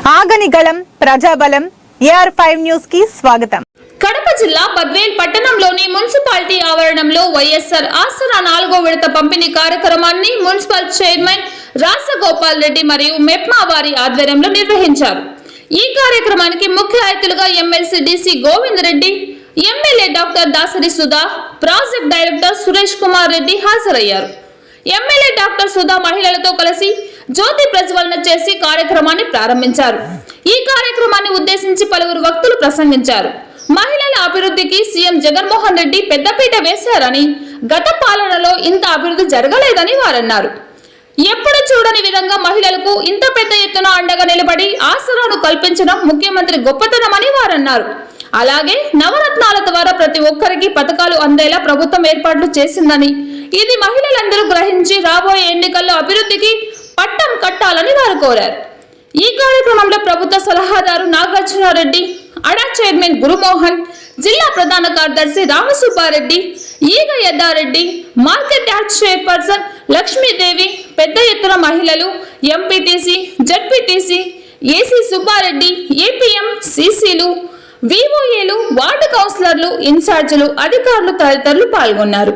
ఆగని గళం ప్రజాబలం AR5 news కి స్వాగతం. కడప జిల్లా బద్వేల్ పట్టణంలోని మున్సిపాలిటీ ఆవరణంలో వైఎస్ఆర్ ఆసరా 4వ విడత పంపిణీ కార్యక్రమాన్ని మున్సిపల్ చైర్మన్ రాజగోపాల్ రెడ్డి మరియు మెప్మా వారి ఆధ్వర్యంలో నిర్వహించారు. ఈ కార్యక్రమానికి ముఖ్య అతిథులుగా MLC DC Govind Reddy, MLA doctor Dasari Sudha, project director Suresh Kumar Reddy హాజరయ్యారు. ఎమ్మెల్యే డాక్టర్ సుధా మహిళలతో కలిసి జ్యోతి ప్రజ్వలన చేసి కార్యక్రమాన్ని ప్రారంభించారు. ఈ కార్యక్రమాన్ని ఉద్దేశించి పలువురు వక్తలు ప్రసంగించారు. మహిళల అభివృద్ధికి సీఎం జగన్మోహన్ రెడ్డి పెద్దపీట వేశారని, గత పాలనలో ఇంత అభివృద్ధి జరగలేదని వారన్నారు. ఎప్పుడు చూడని విధంగా మహిళలకు ఇంత పెద్ద ఎత్తున అండగా నిలబడి ఆసరాను కల్పించడం ముఖ్యమంత్రి గొప్పతనమని వారన్నారు. అలాగే నవరత్నాల ద్వారా ప్రతి ఒక్కరికి పథకాలు అందేలా ప్రభుత్వం ఏర్పాట్లు చేసిందని, ఇది మహిళలందరూ గ్రహించి రాబోయే ఎన్నికల్లో అభివృద్ధికి పట్టం కట్టాలని వారు కోరారు. ఈ కార్యక్రమంలో ప్రభుత్వ సలహాదారు నాగార్జునారెడ్డి, అడా చైర్మన్ గురుమోహన్, జిల్లా ప్రధాన కార్యదర్శి Ramasubbareddy, Eega Yaddareddy, market yard chairperson Lakshmidevi, పెద్ద ఎత్తున మహిళలు, MPTC, ZPTC, AC Subbareddy, APM, సీసీలు, వివోఏలు, వార్డు కౌన్సిలర్లు, ఇన్ఛార్జీలు, అధికారులు తదితరులు పాల్గొన్నారు.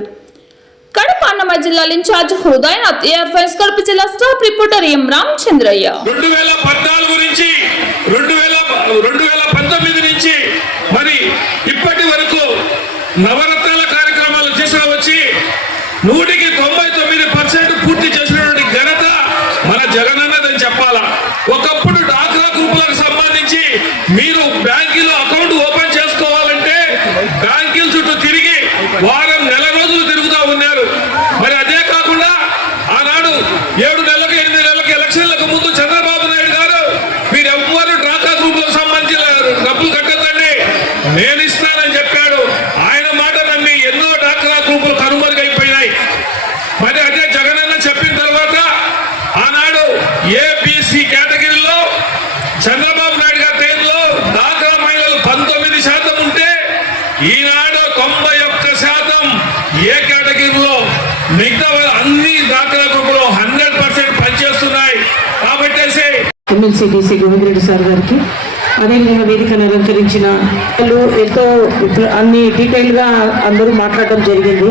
కడప అన్నమయ్య జిల్లా ఇన్ఛార్జ్ హృదయనాథ్, AR5 కడప జిల్లా స్టాఫ్ రిపోర్టర్ ఎం రామచంద్రయ్య. 2014 నుంచి 2019 నుంచి మరి ఇప్పటి వరకు నవరత్నాల కార్యక్రమాలు తీసుకువచ్చి 99% పూర్తి చేసినటువంటి ఘనత మన జగనన్నదని చెప్పాలా. ఒకప్పుడు డాక్రా గ్రూపులకు సంబంధించి మీరు బ్యాంకులో అకౌంట్ ఓపెన్ చేసుకోవాలంటే బ్యాంకుల చుట్టూ తిరిగి వారం నెల రోజులు తిరుగుతూ ఉన్నారు. మరి అదే కాకుండా ఆనాడు 7 నెలలకు 8 నెలలకు ఎలక్షన్లకు ముందు చంద్రబాబు నాయుడు గారు మీరు ఎవ్వరు డ్వాక్రా గ్రూపులకు సంబంధించిన డబ్బులు కట్టద్దండి, నేను ఇస్తానని చెప్పాడు. ఆయన మాట నమ్మి ఎన్నో డ్వాక్రా గ్రూపులు కనుమరుగైపోయినాయి. మరి అదే జగనన్న చెప్పిన తర్వాత ఆనాడు ABC కేటగిరీలో చంద్రబాబు నాయుడు గారి టైంలో డ్వాక్రా మహిళలు 19% ఉంటే ఈనాడు 91% ఏ కేటగిరీలో, మిగతా అన్ని డ్వాక్రా గ్రూపులో 100% పనిచేస్తున్నాయి. కాబట్టి MLC DC Govind Reddy sir గారికి, అదేవిధంగా వేదికను అలంకరించిన వాళ్ళు ఎంతో అన్ని డీటెయిల్గా అందరూ మాట్లాడడం జరిగింది.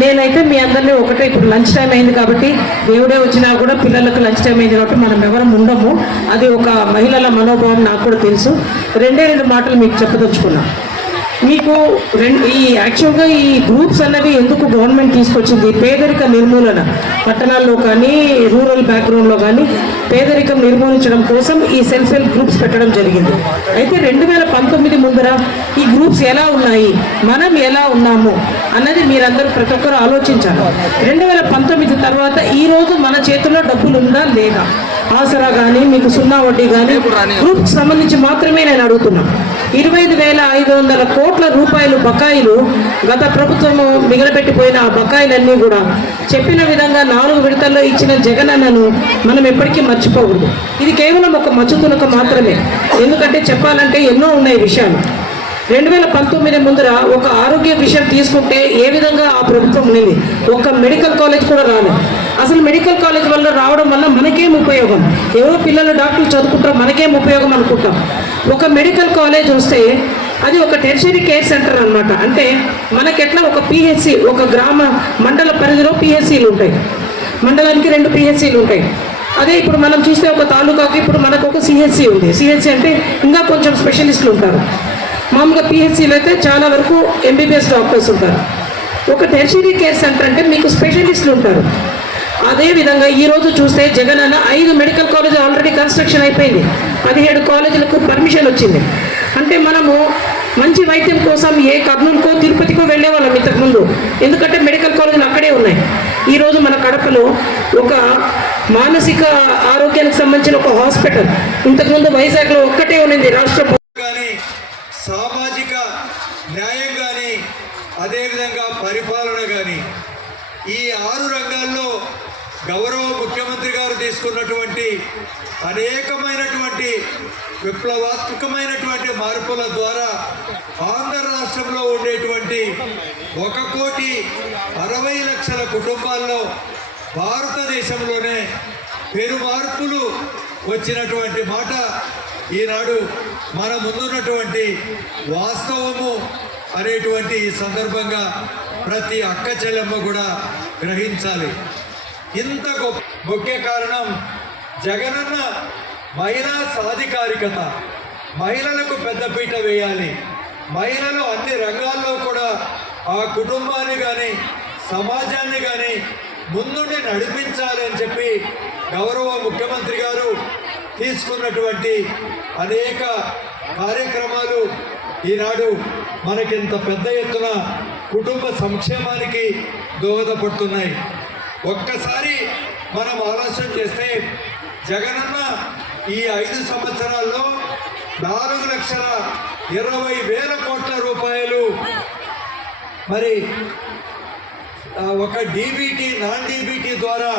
నేనైతే మీ అందరినీ ఒకటే, ఇప్పుడు లంచ్ టైం అయింది కాబట్టి దేవుడే వచ్చినా కూడా పిల్లలకు లంచ్ టైం అయింది కాబట్టి మనం ఎవరం ఉండము. అది ఒక మహిళల మనోభావం నాకు కూడా తెలుసు. 2 మాటలు మీకు చెప్పదలుచుకున్నాం. మీకు యాక్చువల్గా ఈ గ్రూప్స్ అన్నవి ఎందుకు గవర్నమెంట్ తీసుకొచ్చింది? పేదరిక నిర్మూలన, పట్టణాల్లో కానీ రూరల్ బ్యాక్గ్రౌండ్లో కానీ పేదరికం నిర్మూలించడం కోసం ఈ సెల్ఫ్ హెల్ప్ గ్రూప్స్ పెట్టడం జరిగింది. అయితే 2019 ముందర ఈ గ్రూప్స్ ఎలా ఉన్నాయి, మనం ఎలా ఉన్నాము అన్నది మీరందరూ ప్రతి ఒక్కరు ఆలోచించాలి. 2019 తర్వాత ఈరోజు మన చేతుల్లో డబ్బులు ఉందా లేదా, ఆసరా కానీ మీకు 0 వడ్డీ కానీ గ్రూప్కి సంబంధించి మాత్రమే నేను అడుగుతున్నాను. 25,500 కోట్ల రూపాయలు బకాయిలు గత ప్రభుత్వము మిగలబెట్టిపోయిన ఆ బకాయిలన్నీ కూడా చెప్పిన విధంగా 4 విడతల్లో ఇచ్చిన జగనన్నను మనం ఎప్పటికీ మర్చిపోకూడదు. ఇది కేవలం ఒక మచ్చుతునక మాత్రమే. ఎందుకంటే చెప్పాలంటే ఎన్నో ఉన్నాయి విషయాలు. 2019 ముందర ఒక ఆరోగ్య విషయం తీసుకుంటే ఏ విధంగా ఆ ప్రభుత్వం ఉండేది, ఒక మెడికల్ కాలేజ్ కూడా రాలేదు. అసలు మెడికల్ కాలేజ్ వల్ల రావడం వల్ల మనకేం ఉపయోగం? ఎవరో పిల్లలు డాక్టర్లు చదువుకుంటారు, మనకేం ఉపయోగం అనుకుంటాం. ఒక మెడికల్ కాలేజ్ వస్తే అది ఒక టెర్షరీ కేర్ సెంటర్ అనమాట. అంటే మనకెట్లా ఒక PHC, ఒక గ్రామ మండల పరిధిలో PHCలు ఉంటాయి, మండలానికి 2 PHCలు ఉంటాయి. అదే ఇప్పుడు మనం చూస్తే ఒక తాలూకాకి ఇప్పుడు మనకు ఒక CHC ఉంది. CHC అంటే ఇంకా కొంచెం స్పెషలిస్టులు ఉంటారు. మామూలుగా PHCలు అయితే చాలా వరకు MBBS డాక్టర్స్ ఉంటారు. ఒక టెర్షరీ కేర్ సెంటర్ అంటే మీకు స్పెషలిస్టులు ఉంటారు. అదేవిధంగా ఈరోజు చూస్తే Jagananna 5 medical college already construction అయిపోయింది, 17 కాలేజీలకు పర్మిషన్ వచ్చింది. అంటే మనము మంచి వైద్యం కోసం ఏ కర్నూలుకో తిరుపతికో వెళ్ళేవాళ్ళం ఇంతకుముందు, ఎందుకంటే మెడికల్ కాలేజీలు అక్కడే ఉన్నాయి. ఈరోజు మన కడపలో ఒక మానసిక ఆరోగ్యానికి సంబంధించిన ఒక హాస్పిటల్, ఇంతకుముందు వైజాగ్లో ఒక్కటే ఉన్నది. రాష్ట్రం సామాజిక న్యాయం కానీ అదేవిధంగా పరిపాలన కానీ ఈ 6 రంగాల్లో గౌరవ ముఖ్యమంత్రి గారు తీసుకున్నటువంటి అనేకమైనటువంటి విప్లవాత్మకమైనటువంటి మార్పుల ద్వారా ఆంధ్ర రాష్ట్రంలో ఉండేటువంటి 1,60,00,000 కుటుంబాల్లో భారతదేశంలోనే పెను మార్పులు వచ్చినటువంటి మాట ఈనాడు మన ముందున్నటువంటి వాస్తవము అనేటువంటి ఈ సందర్భంగా ప్రతి అక్క చెల్లెమ్మ కూడా గ్రహించాలి. ఇంత గొప్ప ముఖ్య కారణం జగనన్న మహిళా సాధికారికత. మహిళలకు పెద్దపీట వేయాలి. మహిళలు అన్ని రంగాల్లో కూడా ఆ కుటుంబాన్ని కానీ సమాజాన్ని కానీ ముందుండి నడిపించాలి అని చెప్పి గౌరవ ముఖ్యమంత్రి గారు తీసుకున్నటువంటి అనేక కార్యక్రమాలు ఈనాడు మనకింత పెద్ద ఎత్తున కుటుంబ సంక్షేమానికి దోహదపడుతున్నాయి. ఒక్కసారి మనం ఆలోచన చేస్తే జగనన్న ఈ 5 సంవత్సరాల్లో 4,20,000 కోట్ల రూపాయలు మరి ఒక డీబీటీ నాన్ డీబీటీ ద్వారా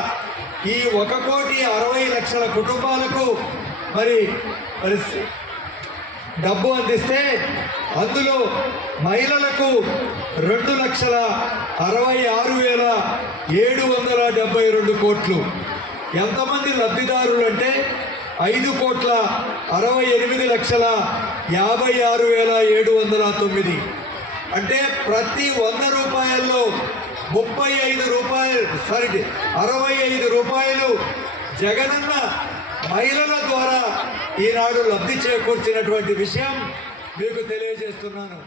ఈ 1,60,00,000 కుటుంబాలకు మరి డబ్బు అందిస్తే అందులో మహిళలకు 2,66,772 కోట్లు. ఎంతమంది లబ్ధిదారులు అంటే 5,68,56,709. అంటే ప్రతి 100 రూపాయల్లో 65 రూపాయలు జగనన్న మహిళల ద్వారా ఈనాడు లబ్ధి చేకూర్చినటువంటి విషయం మీకు తెలియజేస్తున్నాను.